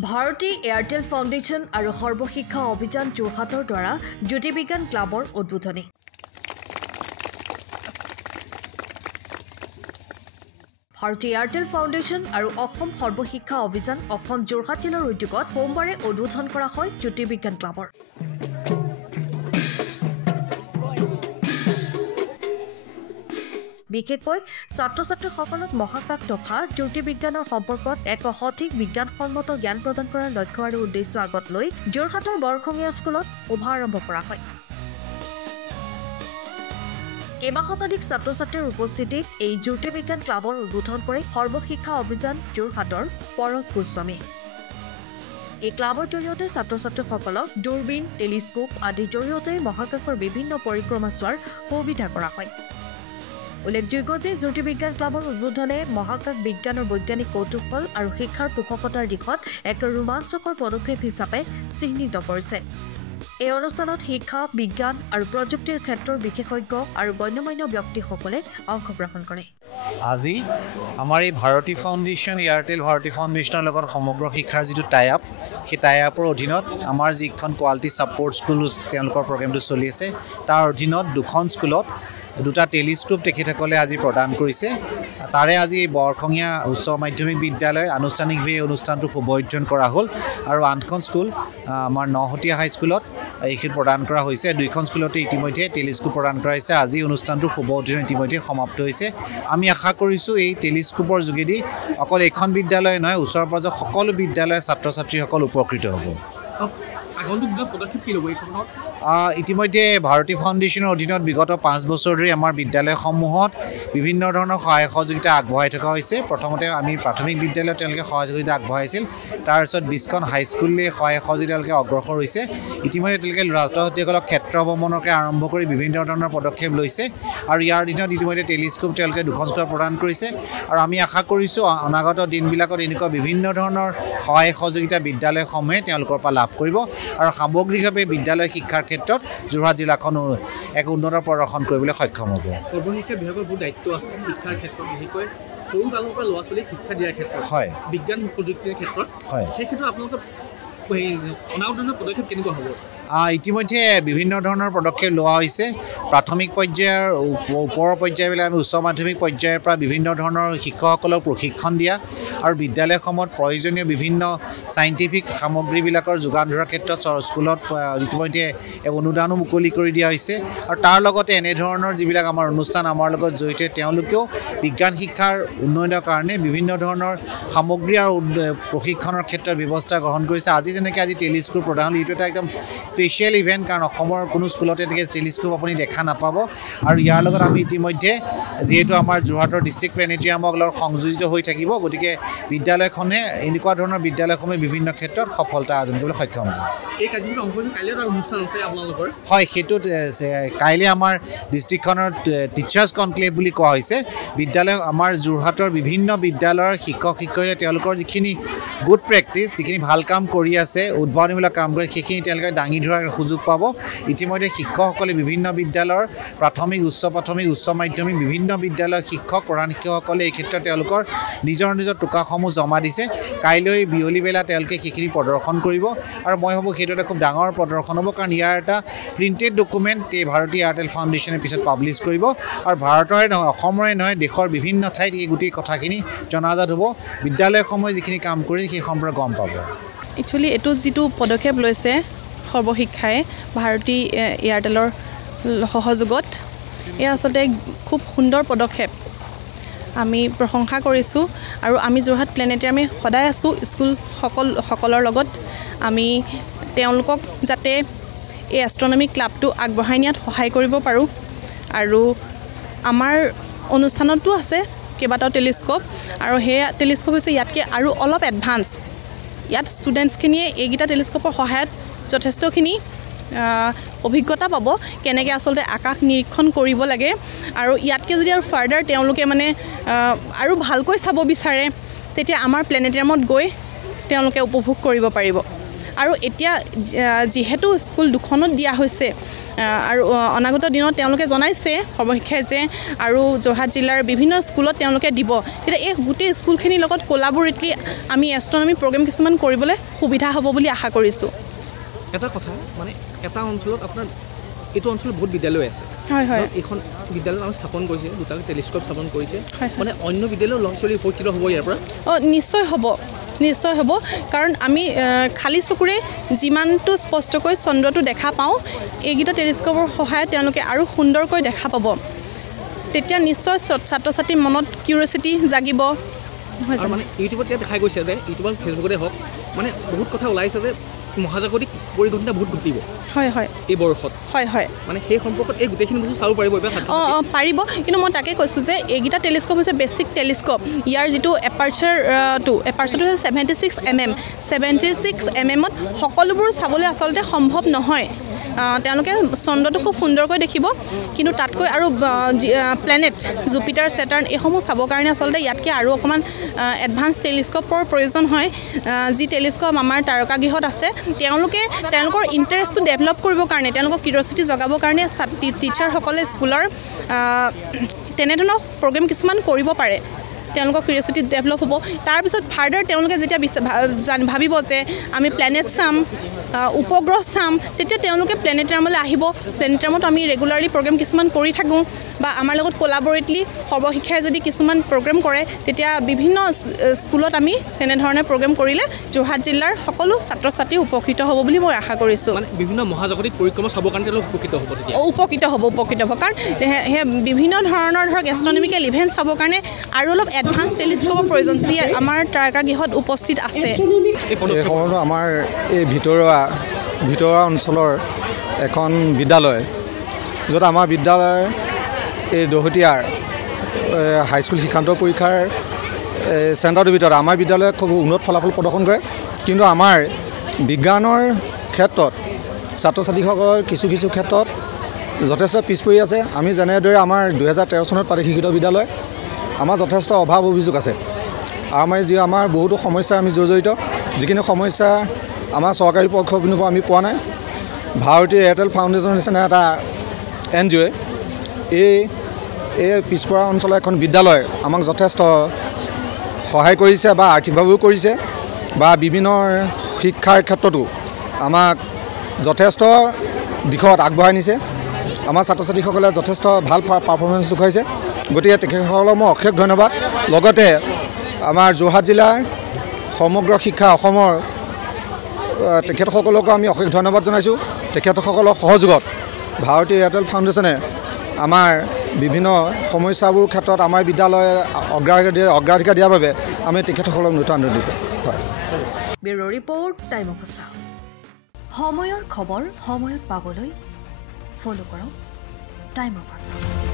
Bharati Airtel foundation আৰু সৰ্বশিক্ষা অভিযান যোৰহাটৰ দ্বাৰা জ্যোতিৰ্বিজ্ঞান ক্লাবৰ উদ্বোধনী। ভাৰতী এয়াৰটেল ফাউণ্ডেশ্যন আৰু অসম সৰ্বশিক্ষা অভিযান অসম যোৰহাট জিলাৰ উদ্যোগত সোমবাৰে উদ্বোধন কৰা হয় জ্যোতিৰ্বিজ্ঞান ক্লাবৰ। বিশেষকৈ ছাত্ৰ-ছাত্ৰীসকলক মহাকাশ তথা জ্যোতিৰ্বিজ্ঞানৰ সম্পৰ্কত এক সঠিক বিজ্ঞানসন্মত জ্ঞান প্ৰদান কৰাৰ লক্ষ্য আৰু উদ্দেশ্য আগত লৈ যোৰহাটৰ বৰখঙীয়া স্কুলত শুভাৰম্ভ কৰা হয়। কেইবা শতাধিক ছাত্ৰ-ছাত্ৰীৰ উপস্থিতিত এই জ্যোতিৰ্বিজ্ঞান ক্লাবৰ উদ্বোধন কৰে সৰ্বশিক্ষা অভিযান যোৰহাটৰ পৰশ গোস্বামী। এই ক্লাবৰ জৰিয়তে ছাত্ৰ-ছাত্ৰীসকলক দূৰবীন, টেলিস্কোপ আদিৰ জৰিয়তে মহাকাশৰ বিভিন্ন পৰিক্ৰমা চোৱাৰ সুবিধা কৰা হয়। উল্লেখযোগ্য যে জ্যোতিৰ্বিজ্ঞান ক্লাবৰ উদ্বোধনে মহাকাশ বিজ্ঞানৰ বৈজ্ঞানিক কৌতুহল আৰু শিক্ষাৰ পোষকতাৰ দিশত এক ৰোমাঞ্চকৰ পদক্ষেপ হিচাপে চিহ্নিত কৰিছে। এই অনুষ্ঠানত শিক্ষা, বিজ্ঞান আৰু প্ৰযুক্তিৰ ক্ষেত্ৰৰ বিশেষজ্ঞ আৰু গণ্যমান্য ব্যক্তিসকলে অংশগ্ৰহণ কৰে। আজি আমাৰ এই ভাৰতী ফাউণ্ডেশ্যন, এয়াৰটেল ভাৰতী ফাউণ্ডেশ্যনৰ লগত সমগ্ৰ শিক্ষাৰ যিটো টাই আপ, সেই টাই আপৰ অধীনত আমাৰ যিখন কোৱালিটি ছাপৰ্ট স্কুল তেওঁলোকৰ প্ৰগ্ৰেমটো চলি আছে, তাৰ অধীনত দুখন স্কুলত দুটা টেলিস্কোপ তেখেতসকলে আজি প্ৰদান কৰিছে। তাৰে আজি বৰখঙীয়া উচ্চ মাধ্যমিক বিদ্যালয়ৰ আনুষ্ঠানিকভাৱে অনুষ্ঠানটো শুভ উদ্বোধন কৰা হ'ল আৰু আনখন স্কুল আমাৰ নহতীয়া হাইস্কুলত এইখিনি প্ৰদান কৰা হৈছে। দুইখন স্কুলতে ইতিমধ্যে টেলিস্কোপ প্ৰদান কৰা হৈছে। আজি অনুষ্ঠানটো শুভ উদ্বোধন ইতিমধ্যে সমাপ্ত হৈছে। আমি আশা কৰিছোঁ এই টেলিস্কোপৰ যোগেদি অকল এইখন বিদ্যালয় নহয়, ওচৰ পাজৰ সকলো বিদ্যালয়ৰ ছাত্ৰ ছাত্ৰীসকল উপকৃত হ'ব। ইতিমধ্যে ভাৰতী ফাউণ্ডেশ্যনৰ অধীনত বিগত 5 বছৰ ধৰি আমাৰ বিদ্যালয়সমূহত বিভিন্ন ধৰণৰ সহায় সহযোগিতা আগবঢ়াই থকা হৈছে। প্ৰথমতে আমি প্ৰাথমিক বিদ্যালয়ত তেওঁলোকে সহায় সহযোগিতা আগবঢ়াইছিল। তাৰপিছত 20খন হাইস্কুললৈ সহায় সহযোগিতা তেওঁলোকে অগ্ৰসৰ হৈছে। ইতিমধ্যে তেওঁলোকে ছাত্ৰ ছাত্ৰীসকলক ক্ষেত্ৰ ভ্ৰমণকে আৰম্ভ কৰি বিভিন্ন ধৰণৰ পদক্ষেপ লৈছে আৰু ইয়াৰ দিনত ইতিমধ্যে টেলিস্কোপ তেওঁলোকে দুখন স্কুলত প্ৰদান কৰিছে আৰু আমি আশা কৰিছোঁ অনাগত দিনবিলাকত এনেকুৱা বিভিন্ন ধৰণৰ সহায় সহযোগিতা বিদ্যালয়সমূহে তেওঁলোকৰ পৰা লাভ কৰিব আৰু সামগ্ৰিকভাৱে বিদ্যালয় শিক্ষাৰ ক্ষেত্ৰত যোৰহাট জিলাখনো এক উন্নত প্ৰদৰ্শন কৰিবলৈ সক্ষম হ'ব। সৰ্বশিক্ষা বিভাগৰ বহুত দায়িত্ব আছে শিক্ষাৰ ক্ষেত্ৰত, বিশেষকৈ সৰু কালৰ পৰা ল'ৰা ছোৱালীক শিক্ষা দিয়াৰ ক্ষেত্ৰত, হয়, বিজ্ঞান প্ৰযুক্তিৰ ক্ষেত্ৰত, হয়, সেই ক্ষেত্ৰত আপোনালোকৰ অনাগত দিনৰ পদক্ষেপ কেনেকুৱা হ'ব? ইতিমধ্যে বিভিন্ন ধৰণৰ পদক্ষেপ লোৱা হৈছে। প্ৰাথমিক পৰ্যায়ৰ ওপৰৰ পৰ্যায়বিলাক আমি উচ্চ মাধ্যমিক পৰ্যায়ৰ পৰা বিভিন্ন ধৰণৰ শিক্ষকসকলক প্ৰশিক্ষণ দিয়া আৰু বিদ্যালয়সমূহত প্ৰয়োজনীয় বিভিন্ন চাইণ্টিফিক সামগ্ৰীবিলাকৰ যোগান ধৰাৰ ক্ষেত্ৰত স্কুলত ইতিমধ্যে অনুদানো মুকলি কৰি দিয়া হৈছে আৰু তাৰ লগতে এনেধৰণৰ যিবিলাক আমাৰ অনুষ্ঠান আমাৰ লগত জড়িত, তেওঁলোকেও বিজ্ঞান শিক্ষাৰ উন্নয়নৰ কাৰণে বিভিন্ন ধৰণৰ সামগ্ৰী আৰু প্ৰশিক্ষণৰ ক্ষেত্ৰত ব্যৱস্থা গ্ৰহণ কৰিছে। আজি যেনেকৈ আজি টেলিস্কোপ প্ৰদান হ'ল, এইটো এটা একদম স্পেচিয়েল ইভেণ্ট, কাৰণ অসমৰ কোনো স্কুলতে এনেকৈ টেলিস্কোপ আপুনি দেখা নাপাব আৰু ইয়াৰ লগত আমি ইতিমধ্যে যিহেতু আমাৰ যোৰহাটৰ ডিষ্ট্ৰিক্ট প্লেনেটৰিয়ামৰ লগত সংযোজিত হৈ থাকিব, গতিকে বিদ্যালয়খনে এনেকুৱা ধৰণৰ বিদ্যালয়সমূহে বিভিন্ন ক্ষেত্ৰত সফলতা অৰ্জন কৰিবলৈ সক্ষম হ'ব। এই কাৰ্যসূচীৰ অংশ কাইলৈ এটা অনুষ্ঠান আছে আপোনালোকৰ? হয়, সেইটোত কাইলৈ আমাৰ ডিষ্ট্ৰিক্টখনৰ টিচাৰ্ছ কনক্লেভ বুলি কোৱা হৈছে। বিদ্যালয় আমাৰ যোৰহাটৰ বিভিন্ন বিদ্যালয়ৰ শিক্ষক শিক্ষয়িত্ৰীয়ে তেওঁলোকৰ যিখিনি গুড প্ৰেক্টিছ, যিখিনি ভাল কাম কৰি আছে, উদ্ভাৱনীমূলক কাম কৰে, সেইখিনি তেওঁলোকে দাঙি ধৰাৰ সুযোগ পাব। ইতিমধ্যে শিক্ষকসকলে বিভিন্ন বিদ্যালয়ৰ প্ৰাথমিক, উচ্চ প্ৰাথমিক, উচ্চ মাধ্যমিক বিভিন্ন বিদ্যালয়ৰ শিক্ষক, প্ৰধান শিক্ষকসকলে এই ক্ষেত্ৰত তেওঁলোকৰ নিজৰ নিজৰ টোকাসমূহ জমা দিছে। কাইলৈ বিয়লিবেলা তেওঁলোকে সেইখিনি প্ৰদৰ্শন কৰিব আৰু মই ভাবোঁ সেইটো এটা খুব ডাঙৰ প্ৰদৰ্শন হ'ব, কাৰণ ইয়াৰ এটা প্ৰিণ্টেড ডকুমেণ্ট এই ভাৰতী এয়াৰটেল ফাউণ্ডেশ্যনে পিছত পাব্লিছ কৰিব আৰু ভাৰতৰে নহয়, অসমৰে নহয়, দেশৰ বিভিন্ন ঠাইত এই গোটেই কথাখিনি জনাজাত হ'ব। বিদ্যালয়সমূহে যিখিনি কাম কৰি সেই সম্পৰ্কে গম পাব। একচুৱেলি এইটো যিটো পদক্ষেপ লৈছে সৰ্বশিক্ষাই ভাৰতী এয়াৰটেলৰ সহযোগত, এয়া আচলতে খুব সুন্দৰ পদক্ষেপ। আমি প্ৰশংসা কৰিছোঁ আৰু আমি যোৰহাট প্লেনেটৰিয়ামে সদায় আছোঁ স্কুলসকলৰ লগত। আমি তেওঁলোকক যাতে এই এষ্ট্ৰনমি ক্লাবটো আগবঢ়াই নিয়াত সহায় কৰিব পাৰোঁ আৰু আমাৰ অনুষ্ঠানতো আছে কেইবাটাও টেলিস্কোপ আৰু সেই টেলিস্কোপ হৈছে ইয়াতকৈ আৰু অলপ এডভান্স। ইয়াত ষ্টুডেণ্টছখিনিয়ে এইকেইটা টেলিস্কোপৰ সহায়ত যথেষ্টখিনি অভিজ্ঞতা পাব, কেনেকৈ আচলতে আকাশ নিৰীক্ষণ কৰিব লাগে আৰু ইয়াতকৈ যদি আৰু ফাৰ্ডাৰ তেওঁলোকে আৰু ভালকৈ চাব বিচাৰে, তেতিয়া আমাৰ প্লেনেটৰিয়ামত গৈ তেওঁলোকে উপভোগ কৰিব পাৰিব। আৰু এতিয়া যিহেতু স্কুল দুখনত দিয়া হৈছে আৰু অনাগত দিনত তেওঁলোকে জনাইছে সৰ্বশিক্ষাই যে আৰু যোৰহাট জিলাৰ বিভিন্ন স্কুলত তেওঁলোকে দিব তেতিয়া এই গোটেই স্কুলখিনিৰ লগত কোলাবৰেটলি আমি এষ্ট্ৰনমি প্ৰগ্ৰেম কিছুমান কৰিবলৈ সুবিধা হ'ব বুলি আশা কৰিছোঁ এটা কথা মানে এটা অঞ্চলত আপোনাৰ এইটো অঞ্চলত বহুত বিদ্যালয় আছে হয় হয় এইখন বিদ্যালয় আমি স্থাপন কৰিছে দুটাকৈ টেলিস্কোপ স্থাপন কৰিছে মানে অন্য বিদ্যালয়ৰ ল'ৰা ছোৱালী উপকৃত হ'ব ইয়াৰ পৰা নিশ্চয় হ'ব কাৰণ আমি খালী চকুৰে যিমানটো স্পষ্টকৈ চন্দ্ৰটো দেখা পাওঁ এইকেইটা টেলিস্কোপৰ সহায়ত তেওঁলোকে আৰু সুন্দৰকৈ দেখা পাব তেতিয়া নিশ্চয় ছাত্ৰ ছাত্ৰীৰ মনত কিউৰিঅচিটি জাগিব আৰু মানে ইউটিউবত এতিয়া দেখাই গৈছে যে ইউটিউবত ফেচবুকতে হওক মানে বহুত কথা ওলাইছে যে মহাজাগতিক পৰিঘটনা বহুত ঘটিব হয় এই বৰ্ষত হয় মানে সেই সম্পৰ্কত এই গোটেইখিনি বস্তু চাব পাৰিব পাৰিব কিন্তু মই তাকে কৈছোঁ যে এইকেইটা টেলিস্কোপ হৈছে বেছিক টেলিস্কোপ ইয়াৰ যিটো এপাৰ্চাৰটো হৈছে 76 mm সকলোবোৰ চাবলৈ আচলতে সম্ভৱ নহয় তেওঁলোকে চন্দ্ৰটো খুব সুন্দৰকৈ দেখিব কিন্তু তাতকৈ আৰু প্লেনেট জুপিটাৰ ছেটাৰ্ণ এইসমূহ চাবৰ কাৰণে আচলতে ইয়াতকৈ আৰু অকণমান এডভান্স টেলিস্কোপৰ প্ৰয়োজন হয় যি টেলিস্কোপ আমাৰ তাৰকাগৃহত আছে তেওঁলোকৰ ইণ্টাৰেষ্টটো ডেভেলপ কৰিবৰ কাৰণে তেওঁলোকৰ কিউৰিঅচিটি জগাবৰ কাৰণে টিচাৰসকলে স্কুলৰ তেনেধৰণৰ প্ৰগ্ৰেম কিছুমান কৰিব পাৰে তেওঁলোকৰ কিউৰিঅচিটি ডেভেলপ হ'ব তাৰপিছত ফাৰ্ডাৰ তেওঁলোকে যেতিয়া ভাবিব যে আমি প্লেনেট চাম উপগ্ৰহ চাম তেতিয়া তেওঁলোকে প্লেনেটাৰিয়ামলৈ আহিব প্লেনেটাৰিয়ামত আমি ৰেগুলাৰলি প্ৰগ্ৰেম কিছুমান কৰি থাকোঁ বা আমাৰ লগত কোলাবৰেটলি সৰ্বশিক্ষাই যদি কিছুমান প্ৰগ্ৰেম কৰে তেতিয়া বিভিন্ন স্কুলত আমি তেনেধৰণে প্ৰগ্ৰেম কৰিলে যোৰহাট জিলাৰ সকলো ছাত্ৰ ছাত্ৰী উপকৃত হ'ব বুলি মই আশা কৰিছোঁ মানে বিভিন্ন মহাজাগতিক পৰিক্ৰমা চাবৰ কাৰণে তেওঁলোক উপকৃত হ'ব কাৰণ সেই বিভিন্ন ধৰণৰ ধৰক এষ্ট্ৰনমিকেল ইভেণ্ট চাবৰ কাৰণে আৰু অলপ এডভান্স টেলিস্কোপৰ প্ৰয়োজন যি আমাৰ তাৰকাগৃহত উপস্থিত আছে এইসমূহতো আমাৰ এই ভিতৰুৱা অঞ্চলৰ এখন বিদ্যালয় য'ত আমাৰ বিদ্যালয়ৰ এই দহোটীয়াৰ হাইস্কুল শিক্ষান্ত পৰীক্ষাৰ চেণ্টাৰটোৰ ভিতৰত আমাৰ বিদ্যালয়ে খুব উন্নত ফলাফল প্ৰদৰ্শন কৰে কিন্তু আমাৰ বিজ্ঞানৰ ক্ষেত্ৰত ছাত্ৰ ছাত্ৰীসকলৰ কিছু ক্ষেত্ৰত যথেষ্ট পিছ পৰি আছে আমি যেনেদৰে আমাৰ 2013 চনত প্ৰাদেশিক বিদ্যালয় আমাৰ যথেষ্ট অভাৱ অভিযোগ আছে আৰু আমাৰ বহুতো সমস্যা আমি জড়িত যিখিনি সমস্যা আমাৰ চৰকাৰী পক্ষৰ পিনৰ পৰা আমি পোৱা নাই ভাৰতীয় এয়াৰটেল ফাউণ্ডেশ্যন নিচিনা এটা NGOয়ে এই পিছপৰা অঞ্চলৰ এখন বিদ্যালয় আমাক যথেষ্ট সহায় কৰিছে বা আৰ্থিকভাৱেও কৰিছে বা বিভিন্ন শিক্ষাৰ ক্ষেত্ৰতো আমাক যথেষ্ট দিশত আগবঢ়াই নিছে আমাৰ ছাত্ৰ ছাত্ৰীসকলে যথেষ্ট ভাল পাৰফৰ্মেঞ্চ দেখুৱাইছে গতিকে তেখেতসকলক মই অশেষ ধন্যবাদ লগতে আমাৰ যোৰহাট জিলাৰ সমগ্ৰ শিক্ষা অসমৰ তেখেতসকলকো আমি অশেষ ধন্যবাদ জনাইছোঁ তেখেতসকলৰ সহযোগত ভাৰতীয় এয়াৰটেল ফাউণ্ডেশ্যনে আমাৰ বিভিন্ন সমস্যাবোৰ ক্ষেত্ৰত আমাৰ বিদ্যালয়ে অগ্ৰাধিকাৰ দিয়াৰ বাবে আমি তেখেতসকলক নতুন দিছোঁ bureau' report time of Assam সময়ৰ খবৰ সময়ত পাবলৈ ফলো কৰক টাইম অফ আছাম